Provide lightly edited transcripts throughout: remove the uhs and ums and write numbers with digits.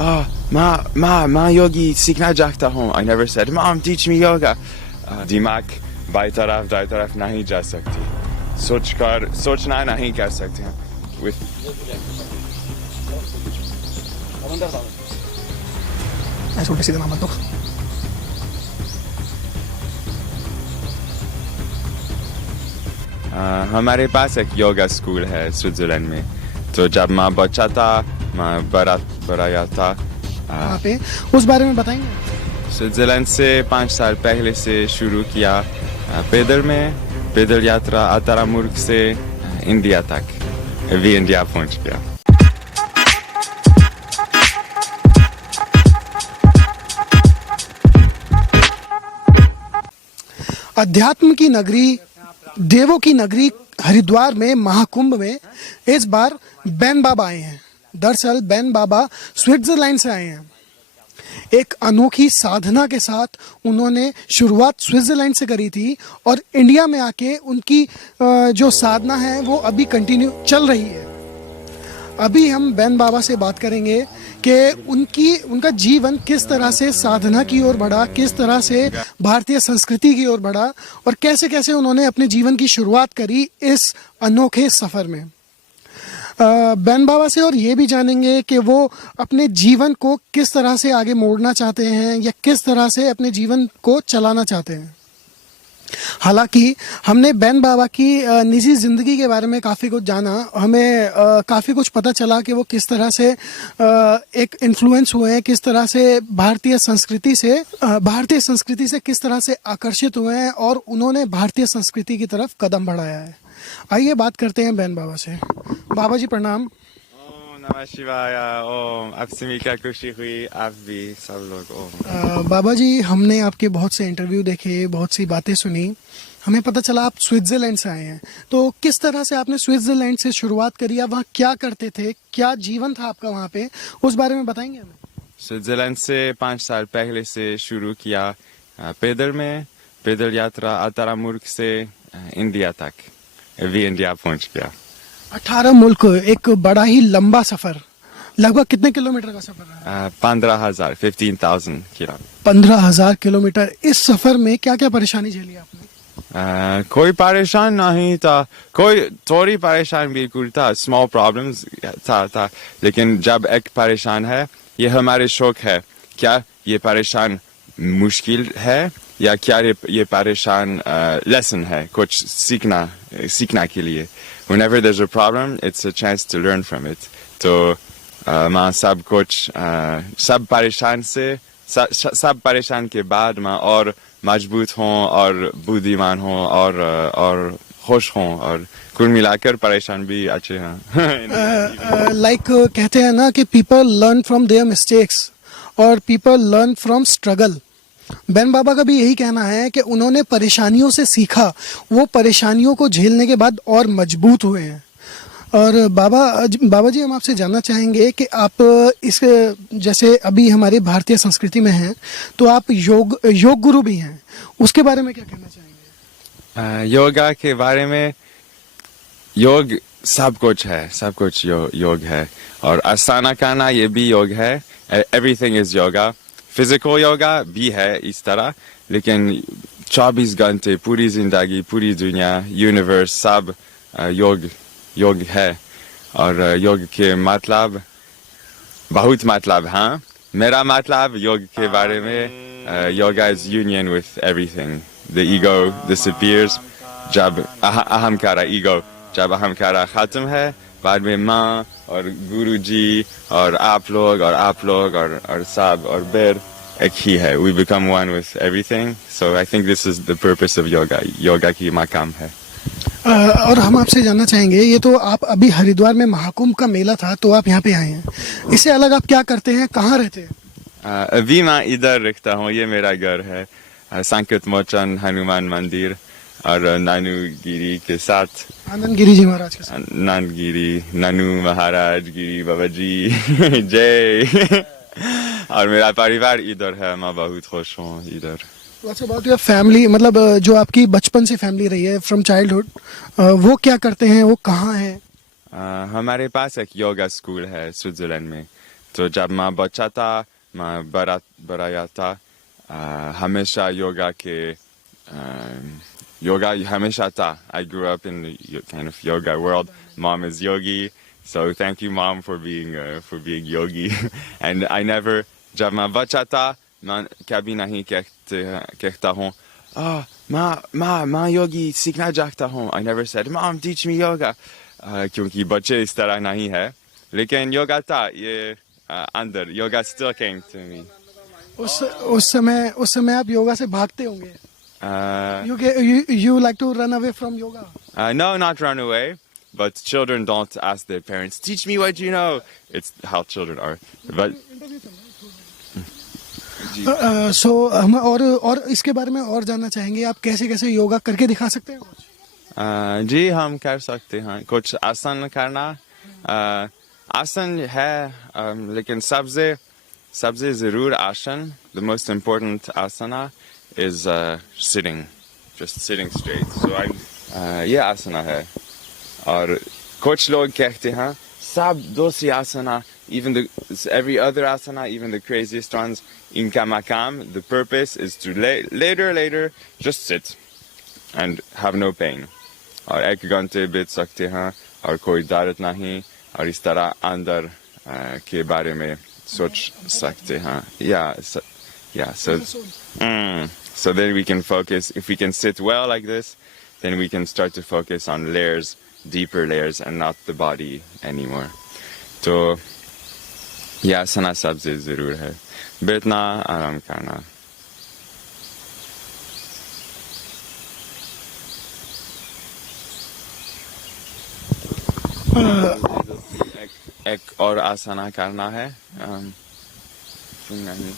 माँ योगी सीखना चाहता हूँ. I never said, Mom, teach me yoga. दिमाग बाई तरफ दाई तरफ नहीं जा सकती. सोचना नहीं कर सकते हैं. ऐसे उल्टे सीधे ना मत दो. हमारे पास एक योगा स्कूल है स्विट्जरलैंड में. तो जब मैं बच्चा था, मैं बड़ा था. वहाँ पे उस बारे में बताएंगे. स्विट्जरलैंड से 5 साल पहले से शुरू किया. पैदल यात्रा आतारामुर्ग से इंडिया तक. अभी इंडिया पहुंच गया. अध्यात्म की नगरी, देवों की नगरी हरिद्वार में महाकुंभ में इस बार बैन बाबा आए हैं. दरअसल बैन बाबा स्विट्जरलैंड से आए हैं. एक अनोखी साधना के साथ उन्होंने शुरुआत स्विट्जरलैंड से करी थी और इंडिया में आके उनकी जो साधना है वो अभी कंटिन्यू चल रही है. अभी हम बैन बाबा से बात करेंगे कि उनका जीवन किस तरह से साधना की ओर बढ़ा, किस तरह से भारतीय संस्कृति की ओर बढ़ा और कैसे कैसे उन्होंने अपने जीवन की शुरुआत करी इस अनोखे सफ़र में. बैन बाबा से और ये भी जानेंगे कि वो अपने जीवन को किस तरह से आगे मोड़ना चाहते हैं या किस तरह से अपने जीवन को चलाना चाहते हैं. हालांकि हमने बैन बाबा की निजी ज़िंदगी के बारे में काफ़ी कुछ जाना. हमें काफ़ी कुछ पता चला कि वो किस तरह से एक इन्फ्लुएंस हुए हैं, किस तरह से भारतीय संस्कृति से किस तरह से आकर्षित हुए हैं और उन्होंने भारतीय संस्कृति की तरफ कदम बढ़ाया है. आइए बात करते हैं बैन बाबा से. बाबा जी प्रणाम. नमः शिवाय. ओम. आपसे मिलकर खुशी हुई. आप भी सब लोग. बाबा जी, हमने आपके बहुत से इंटरव्यू देखे, बहुत सी बातें सुनी. हमें पता चला आप स्विट्जरलैंड से आए हैं. तो किस तरह से आपने स्विट्जरलैंड से शुरुआत करी, आप वहाँ क्या करते थे, क्या जीवन था आपका वहाँ पे, उस बारे में बताएंगे हमें. स्विट्जरलैंड से 5 साल पहले से शुरू किया. पैदल यात्रा आतारामुर्ग से इंडिया तक. अभी इंडिया पहुंच गया. 18 मुल्क, एक बड़ा ही लंबा सफर. लगभग कितने किलोमीटर का सफर है? 15,000 किलोमीटर. 15,000 किलोमीटर. इस सफर में क्या क्या परेशानी झेली आपने? कोई परेशान नहीं था. कोई थोड़ी परेशान बिल्कुल था. स्मॉल प्रॉब्लम्स था. लेकिन जब एक परेशान है, ये हमारे शौक है. क्या ये परेशान मुश्किल है या क्या ये परेशान लेसन है, कुछ सीखना के लिए. Whenever there's a problem, it's a chance to learn from it. तो मैं सब परेशान के बाद मैं और मजबूत हूँ और बुद्धिमान हूँ और खुश हूँ और कुल मिलाकर परेशान भी अच्छे हैं. लाइक कहते हैं ना कि people learn from their mistakes और people learn from struggle. बैन बाबा का भी यही कहना है कि उन्होंने परेशानियों से सीखा, वो परेशानियों को झेलने के बाद और मजबूत हुए हैं. और बाबा जी, हम आपसे जानना चाहेंगे कि आप इस जैसे अभी हमारे भारतीय संस्कृति में हैं, तो आप योग गुरु भी हैं, उसके बारे में क्या कहना चाहेंगे? योगा के बारे में, योग सब कुछ योग है. और आसना करना ये भी योग है. Everything is yoga. Physical yoga भी है इस तरह, लेकिन 24 घंटे पूरी जिंदगी, पूरी दुनिया, यूनिवर्स सब योग है. और योग के मतलब बहुत मतलब. हाँ, मेरा मतलब योग के बारे में, yoga is union with everything. The ego disappears. जब अहंकारा ईगो, जब अहंकारा खत्म है, बाद में माँ और गुरुजी और आप लोग और सब और बेर एक ही है. We become one with everything. So I think this is the purpose of yoga. Yoga की मकाम है. और हम आपसे जानना चाहेंगे, ये तो आप अभी हरिद्वार में महाकुंभ का मेला था तो आप यहाँ पे आए हैं. इससे अलग आप क्या करते हैं, कहाँ रहते हैं? अभी मैं इधर रखता हूँ. ये मेरा घर है. संकट मोचन हनुमान मंदिर और नानुगिरी के साथ. आनंदगिरी जी महाराज के साथ. नानगिरी, नानू महाराज गिरी बाबा जी. जय. और मेरा परिवार इधर है. मैं बहुत खुश हूँ इधर. What's about your family, मतलब जो आपकी बचपन से फैमिली रही है फ्रॉम चाइल्डहुड, वो क्या करते हैं, वो कहाँ है? हमारे पास एक योगा स्कूल है स्विट्जरलैंड में. तो जब मैं बच्चा था, मैं बड़ा था, हमेशा योगा के yoga हमेशा था. I grew up in the kind of yoga world. Mom is yogi, so thank you, Mom, for being yogi. And I never, जब मैं बच्चा था, मैं कभी नहीं कहता हूँ, मैं योगी सीखना चाहता हूँ. I never said, Mom, teach me yoga. क्योंकि बच्चे इस तरह नहीं है. लेकिन योगा था, ये अंदर, yoga still came to me. उस समय आप योगा से भागते होंगे. You like to run away from yoga? No, not run away. But children don't ask their parents, teach me what you know. It's how children are. But so हम और इसके बारे में और जानना चाहेंगे. आप कैसे कैसे योगा करके दिखा सकते हैं कुछ? जी, हम कर सकते हैं कुछ आसन करना. आसन है, लेकिन सबसे जरूर आसन, the most important asana is sitting, just sitting straight. So ये आसना है. और कुछ लोग कहते हैं सब दूसरी आसना, even every other asana, even the craziest ones, इनका मकाम, the purpose is to later just sit and have no pain. और 1 घंटे बीत सकते हैं और कोई दर्द नहीं, और इस तरह अंदर के बारे में सोच सकते हैं. So then we can focus. If we can sit well like this, then we can start to focus on layers, deeper layers, and not the body anymore. तो ये आसना सबसे जरूर है. बैठना, आराम करना. एक और आसना करना है. नहीं.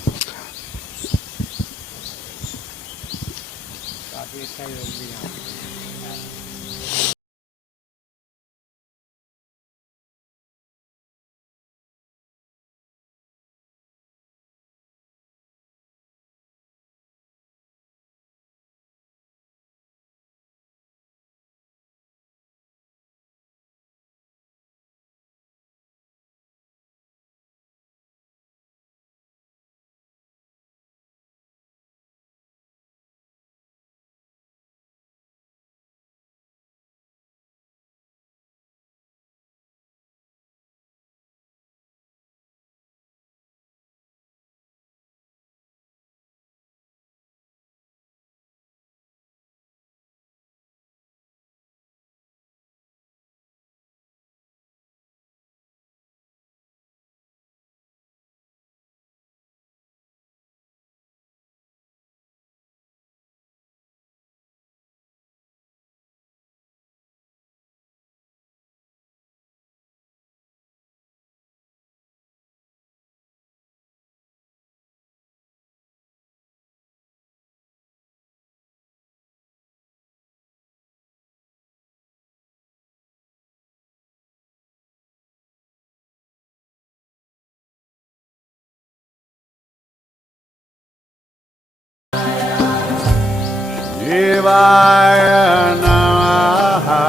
Shivaya Namaha,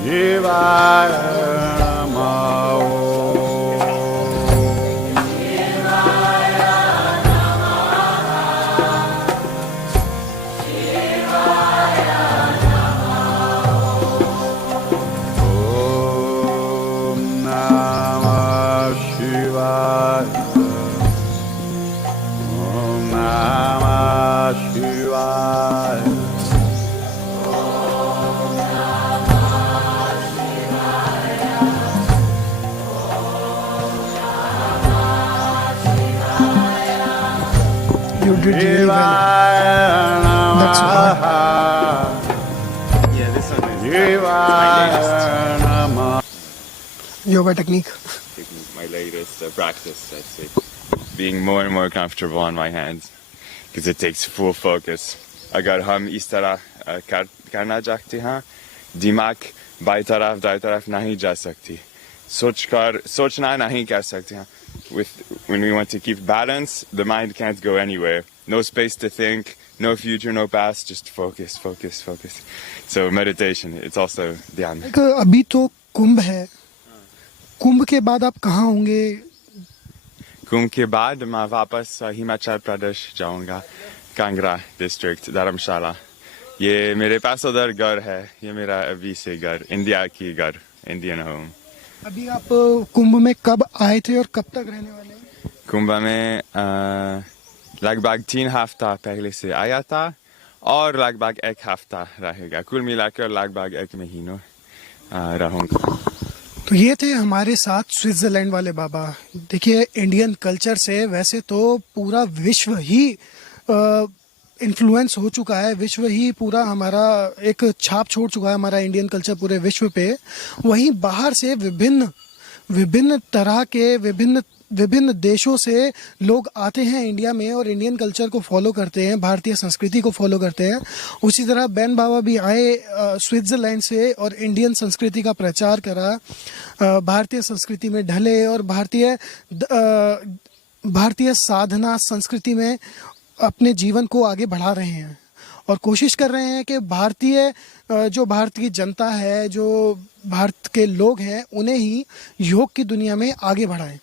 Shivaya Namaha, Shivaya Namaha, Shivaya Namaha, Om Namah Shivaya, Om Namah Shivaya. You did really well. That's why. Yeah, this one is Shivaya. Yoga technique. my latest practice, let's say. Being more and more comfortable on my hands, because it takes full focus. अगर हम इस तरह करना चाहते हैं, दिमाग by तरफ दाई तरफ नहीं जा सकती. सोचना नहीं कर सकते हैं. When we want to keep balance, the mind can't go anywhere. No space to think, no future, no past, just focus, focus, focus. So meditation, it's also dhyan. अभी तो कुंभ है, कुंभ के बाद आप कहाँ होंगे? कुंभ के बाद मैं वापस हिमाचल प्रदेश जाऊंगा, कांगड़ा डिस्ट्रिक्ट, धर्मशाला। ये मेरे पास उधर घर है, ये मेरा अभी से घर, इंडिया की घर, इंडियन होम। अभी आप कुंभ में कब आए थे और कब तक रहने वाले हैं? कुंभ में लगभग 3 हफ्ता पहले से आया था और लगभग 1 हफ्ता रहेगा, कुल मिलाकर लगभग 1 महीना रहूंगा। तो ये थे हमारे साथ स्विट्जरलैंड वाले बाबा। देखिए, इंडियन कल्चर से वैसे तो पूरा विश्व ही इन्फ्लुएंस हो चुका है, विश्व ही पूरा हमारा एक छाप छोड़ चुका है, हमारा इंडियन कल्चर पूरे विश्व पे। वहीं बाहर से विभिन्न तरह के विभिन्न देशों से लोग आते हैं इंडिया में और इंडियन कल्चर को फॉलो करते हैं, भारतीय संस्कृति को फॉलो करते हैं। उसी तरह बैन बाबा भी आए स्विट्जरलैंड से और इंडियन संस्कृति का प्रचार करा, भारतीय संस्कृति में ढले और भारतीय साधना संस्कृति में अपने जीवन को आगे बढ़ा रहे हैं और कोशिश कर रहे हैं कि जो भारत की जनता है, जो भारत के लोग हैं, उन्हें ही योग की दुनिया में आगे बढ़ाएं।